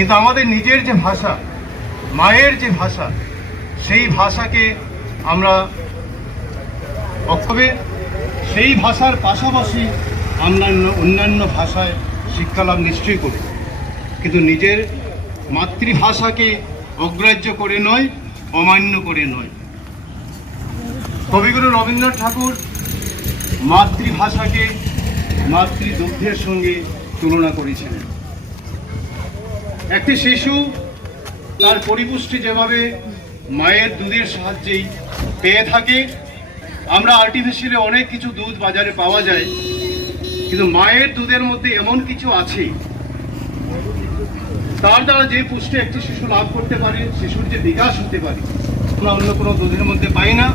কিন্তু আমাদের নিজের যে ভাষা, মায়ের যে ভাষা, সেই ভাষাকে আমরা অক্ষবে, সেই ভাষার পাশাপাশি অন্যান্য অন্যান্য ভাষায় শিক্ষালাভ নিশ্চয়ই করি কিন্তু নিজের মাতৃভাষাকে অগ্রাহ্য করে নয়, অমান্য করে নয়। কবিগুরু রবীন্দ্রনাথ ঠাকুর মাতৃভাষাকে মাতৃদুগ্ধের সঙ্গে তুলনা করেছিলেন একটি শিশু, তার পরিপুষ্টি যেভাবে মায়ের দুধের সাহায্যেই পেয়ে থাকে, আমরা আর্টিফিশিয়ালি অনেক কিছু দুধ বাজারে পাওয়া যায়, কিন্তু মায়ের দুধের মধ্যে এমন কিছু আছে, তার দ্বারা যে পুষ্টি একটি শিশু লাভ করতে পারে, শিশুর যে বিকাশ হতে পারে, আমরা অন্য কোনো দুধের মধ্যে পাই না।